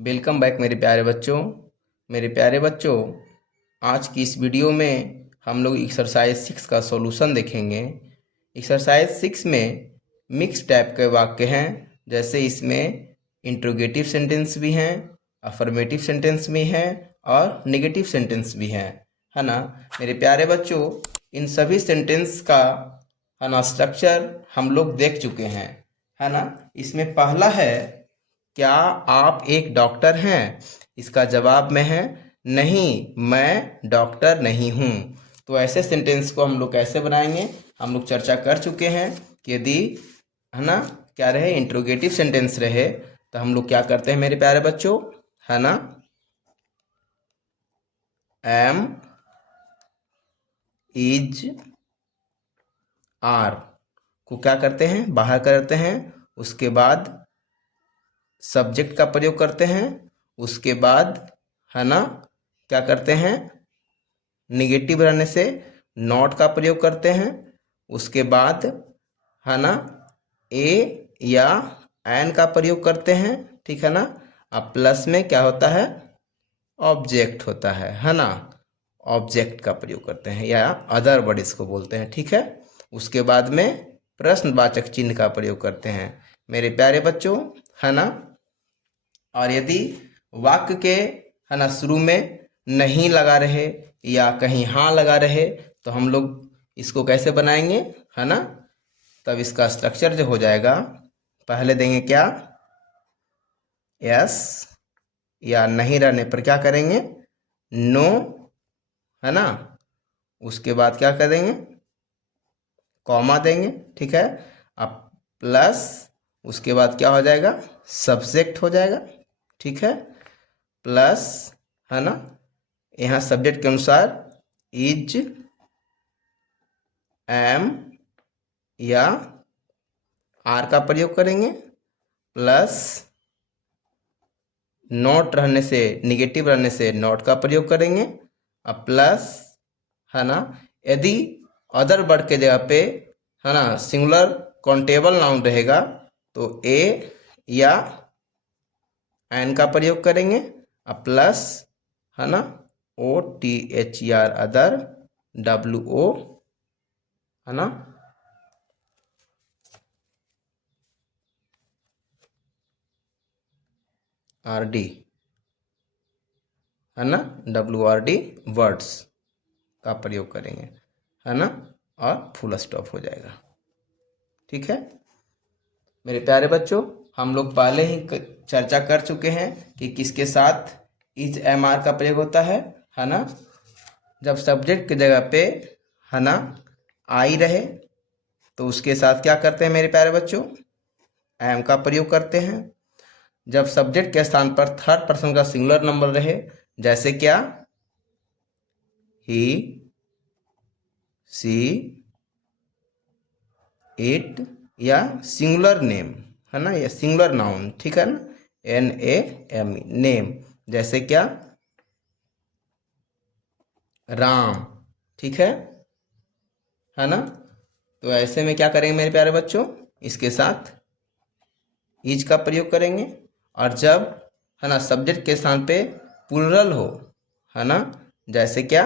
Welcome back मेरे प्यारे बच्चों। आज की इस वीडियो में हम लोग एक्सरसाइज 6 का सॉल्यूशन देखेंगे। एक्सरसाइज 6 में मिक्स टाइप के वाक्य हैं, जैसे इसमें इंट्रोगेटिव सेंटेंस भी हैं, अफर्मेटिव सेंटेंस भी हैं और नेगेटिव सेंटेंस भी हैं, है ना। मेरे प्यारे बच्चों, इन सभी सेंटेंस का है ना स्ट्रक्चर हम लोग देख चुके हैं, है ना। इसमें पहला है, क्या आप एक डॉक्टर हैं? इसका जवाब में है, नहीं, मैं डॉक्टर नहीं हूँ। तो ऐसे सेंटेंस को हम लोग कैसे बनाएंगे, हम लोग चर्चा कर चुके हैं कि यदि है ना क्या रहे, इंट्रोगेटिव सेंटेंस रहे तो हम लोग क्या करते हैं मेरे प्यारे बच्चों, है ना, एम, इज, आर को क्या करते हैं, बाहर करते हैं। उसके बाद सब्जेक्ट का प्रयोग करते हैं। उसके बाद है ना क्या करते हैं, निगेटिव रहने से नॉट का प्रयोग करते हैं। उसके बाद है ना ए या एन का प्रयोग करते हैं, ठीक है ना। अब प्लस में क्या होता है, ऑब्जेक्ट होता है ना। ऑब्जेक्ट का प्रयोग करते हैं या अदर वर्ड इसको बोलते हैं, ठीक है। उसके बाद में प्रश्नवाचक चिन्ह का प्रयोग करते हैं मेरे प्यारे बच्चों, है ना। और यदि वाक्य के है ना शुरू में नहीं लगा रहे या कहीं हाँ लगा रहे तो हम लोग इसको कैसे बनाएंगे, है ना। तब इसका स्ट्रक्चर जो हो जाएगा, पहले देंगे क्या, यस, या नहीं रहने पर क्या करेंगे, नो, है ना। उसके बाद क्या करेंगे, कॉमा देंगे, ठीक है। अब प्लस, उसके बाद क्या हो जाएगा, सब्जेक्ट हो जाएगा, ठीक है। प्लस, है ना, यहाँ सब्जेक्ट के अनुसार इज, एम या आर का प्रयोग करेंगे। प्लस नॉट रहने से, निगेटिव रहने से नॉट का प्रयोग करेंगे। अब प्लस, है ना, यदि अदर वर्ड के जगह पे है ना सिंगुलर काउंटेबल नाउन रहेगा तो ए या एन का प्रयोग करेंगे। अब प्लस, है ना, O T H E R, other, W O, है ना, आर डी, है ना, डब्ल्यू आर डी वर्ड्स का प्रयोग करेंगे, है ना। और फुल स्टॉप हो जाएगा, ठीक है। मेरे प्यारे बच्चों, हम लोग पहले ही चर्चा कर चुके हैं कि किसके साथ इज एम आर का प्रयोग होता है ना। जब सब्जेक्ट की जगह पे है ना आई रहे तो उसके साथ क्या करते हैं मेरे प्यारे बच्चों, एम का प्रयोग करते हैं। जब सब्जेक्ट के स्थान पर थर्ड पर्सन का सिंगुलर नंबर रहे, जैसे क्या, ही, सी, इट, या सिंगुलर नेम, है ना, या सिंगुलर नाउन, ठीक है ना, N A M E, name, जैसे क्या, राम, ठीक है ना। तो ऐसे में क्या करेंगे मेरे प्यारे बच्चों, इसके साथ इज का प्रयोग करेंगे। और जब है ना सब्जेक्ट के स्थान पे प्लूरल हो, है ना, जैसे क्या,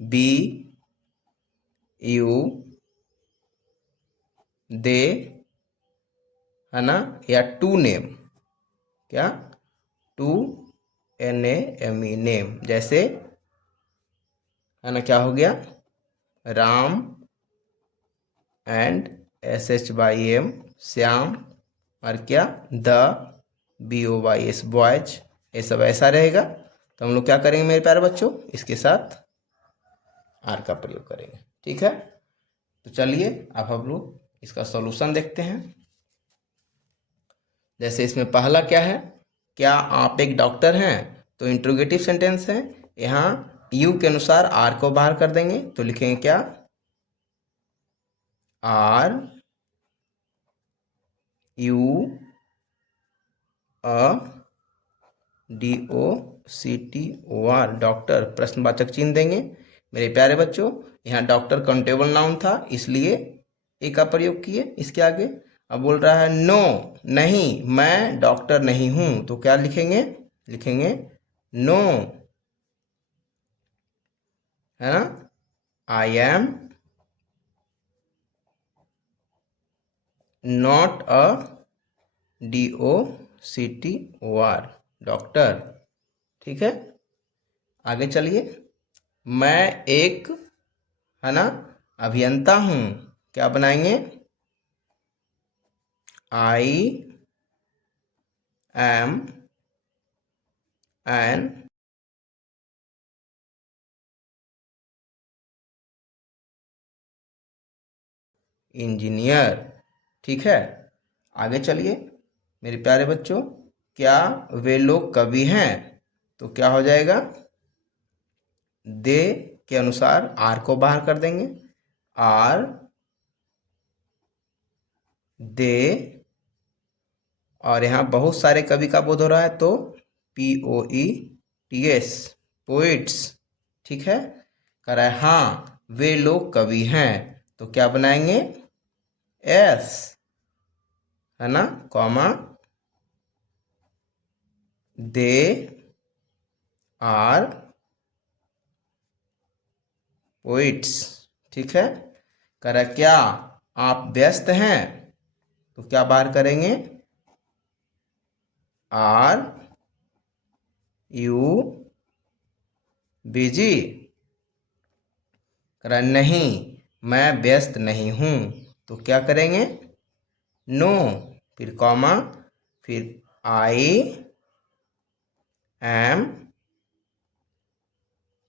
बी, यू, दे, है ना, या टू नेम, क्या, two, N A M E, name, जैसे है ना क्या हो गया, Ram and S H Y M, Shyam, और क्या, the, B O Y S, boys, ये सब ऐसा रहेगा। तो हम लोग क्या करेंगे मेरे प्यारे बच्चों, इसके साथ आर का प्रयोग करेंगे, ठीक है। तो चलिए अब हम लोग इसका सॉल्यूशन देखते हैं। जैसे इसमें पहला क्या है, क्या आप एक डॉक्टर हैं, तो इंट्रोगेटिव सेंटेंस है। यहाँ यू के अनुसार आर को बाहर कर देंगे तो लिखेंगे क्या, are you a D O C T O R, doctor, प्रश्नवाचक चिन्ह देंगे। मेरे प्यारे बच्चों, यहाँ डॉक्टर काउंटेबल नाउन था इसलिए ए का प्रयोग किए इसके आगे। अब बोल रहा है नो, नहीं, मैं डॉक्टर नहीं हूं, तो क्या लिखेंगे? लिखेंगे नो, है ना। I am not a DOCTOR, doctor. ठीक है, आगे चलिए। मैं एक, है ना, अभियंता हूं, क्या बनाएंगे? I am an engineer. ठीक है, आगे चलिए मेरे प्यारे बच्चों। क्या वे लोग कवि हैं? तो क्या हो जाएगा? दे के अनुसार आर को बाहर कर देंगे। आर दे, और यहाँ बहुत सारे कवि का बोध हो रहा है, तो POETS, पोइट्स। ठीक है, कह रहा है हाँ वे लोग कवि हैं, तो क्या बनाएंगे? एस, है ना, कॉमा, दे आर पोइट्स। ठीक है, कह रहा है क्या आप व्यस्त हैं? तो क्या बाहर करेंगे? Are you busy? कह रहा है नहीं, मैं व्यस्त नहीं हूं, तो क्या करेंगे? नो, फिर कॉमा, फिर आई एम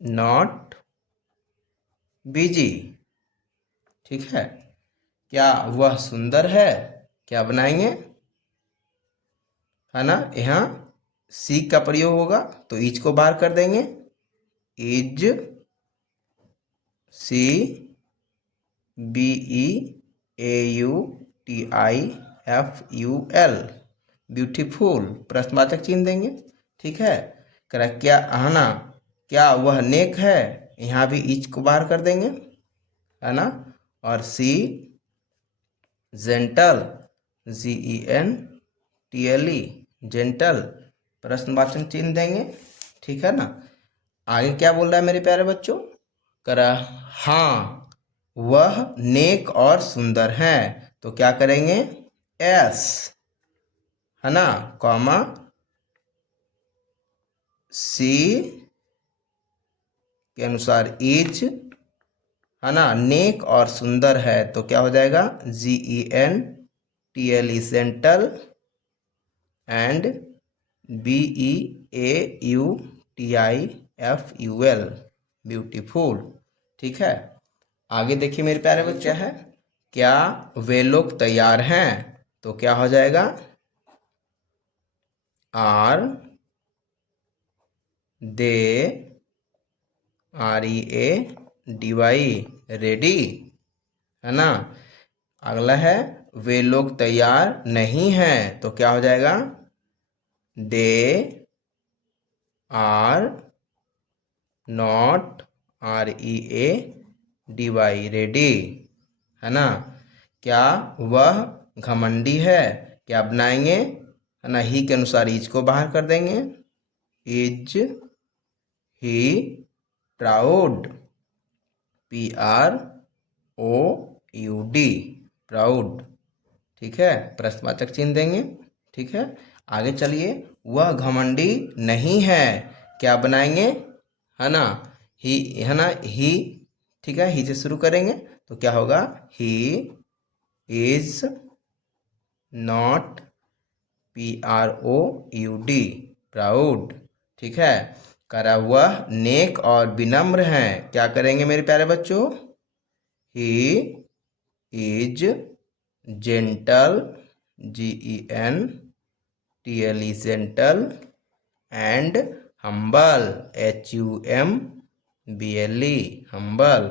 नॉट बिजी। ठीक है, क्या वह सुंदर है? क्या बनाएंगे? है ना, यहाँ सी का प्रयोग होगा, तो इज को बाहर कर देंगे। इज BEAUTIFUL, ब्यूटीफुल, प्रश्नवाचक चिन्ह देंगे। ठीक है, कह क्या, है ना, क्या वह नेक है? यहाँ भी इच को बाहर कर देंगे, है ना। और सी जेंटल, GENTLE, जेंटल, प्रश्नवाचक चिन्ह देंगे। ठीक है ना। आगे क्या बोल रहा है मेरे प्यारे बच्चों? करा हाँ वह नेक और सुंदर हैं, तो क्या करेंगे? एस, है ना, कॉमा, सी के अनुसार इज, है ना, नेक और सुंदर है, तो क्या हो जाएगा? GENTLE, gentle, and BEAUTIFUL, beautiful. ठीक है, आगे देखिए मेरे प्यारे बच्चे, क्या है? क्या वे लोग तैयार हैं? तो क्या हो जाएगा? आर दे, READY, रेडी, है ना। अगला है वे लोग तैयार नहीं हैं, तो क्या हो जाएगा? They are not, READY, ready, है ना। क्या वह घमंडी है? क्या बनाएंगे? है ना, ही के अनुसार इज को बाहर कर देंगे। Is he proud, PROUD, proud. ठीक है, प्रश्नवाचक चिन्ह देंगे। ठीक है, आगे चलिए। वह घमंडी नहीं है, क्या बनाएंगे? है ना, ही, है ना, ही। ठीक है, ही से शुरू करेंगे, तो क्या होगा? He is not, PROUD, proud. ठीक है, कह रहा वह नेक और विनम्र हैं, क्या करेंगे मेरे प्यारे बच्चों? He is gentle, GENTLE, gentle, and humble, HUMBLE, humble.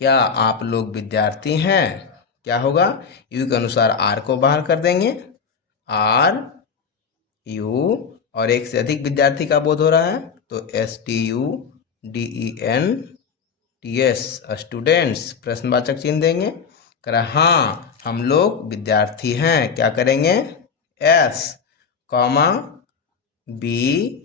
क्या आप लोग विद्यार्थी हैं? क्या होगा? यू के अनुसार आर को बाहर कर देंगे। आर यू, और एक से अधिक विद्यार्थी का बोध हो रहा है, तो STUDENTS, स्टूडेंट्स, प्रश्नवाचक चिन्ह देंगे। कह रहा हाँ हम लोग विद्यार्थी हैं। क्या करेंगे? S comma BRSTUDENTS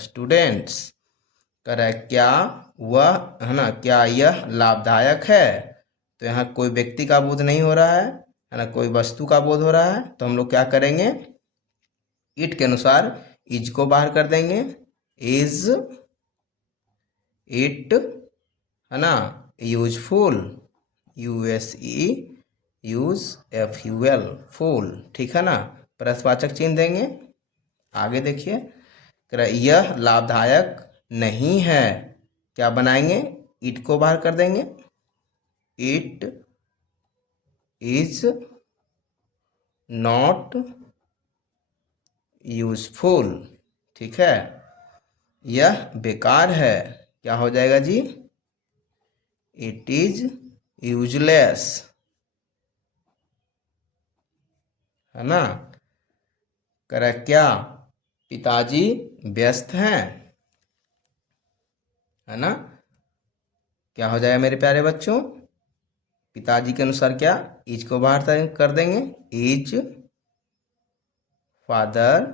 students. कह रहा है क्या वह, है ना, क्या यह लाभदायक है? तो यहाँ कोई व्यक्ति का बोध नहीं हो रहा है ना, कोई वस्तु का बोध हो रहा है। तो हम लोग क्या करेंगे? इट के अनुसार इज को बाहर कर देंगे। इज इट, है ना, यूजफुल, USEUSFUL फुल, ठीक है ना। प्रश्नवाचक चिन्ह देंगे। आगे देखिए, यह लाभदायक नहीं है। क्या बनाएंगे? इट को बाहर कर देंगे। इट इज नॉट यूजफुल, ठीक है। यह बेकार है। क्या हो जाएगा जी? इट इज यूजलेस, है ना। कर क्या पिताजी व्यस्त हैं, है ना। क्या हो जाएगा मेरे प्यारे बच्चों? पिताजी के अनुसार क्या? इज को बाहर कर देंगे। Is father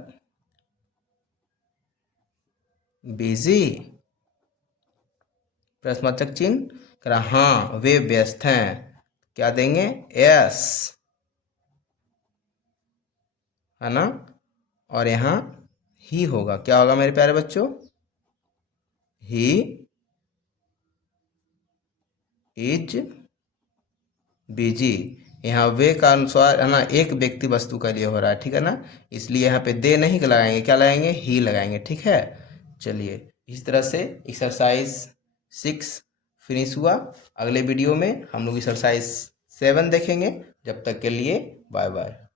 busy? प्रश्नवाचक चिन्ह। कर हाँ वे व्यस्त हैं। क्या देंगे? यस, है ना। और यहाँ ही होगा। क्या होगा मेरे प्यारे बच्चों? He is busy. यहाँ वे का अनुसार, है ना, एक व्यक्ति वस्तु के लिए हो रहा है, ठीक है ना। इसलिए यहाँ पे दे नहीं लगाएंगे, क्या लगाएंगे? ही लगाएंगे, ठीक है। चलिए, इस तरह से एक्सरसाइज 6 फिनिश हुआ। अगले वीडियो में हम लोग एक्सरसाइज 7 देखेंगे। जब तक के लिए बाय बाय।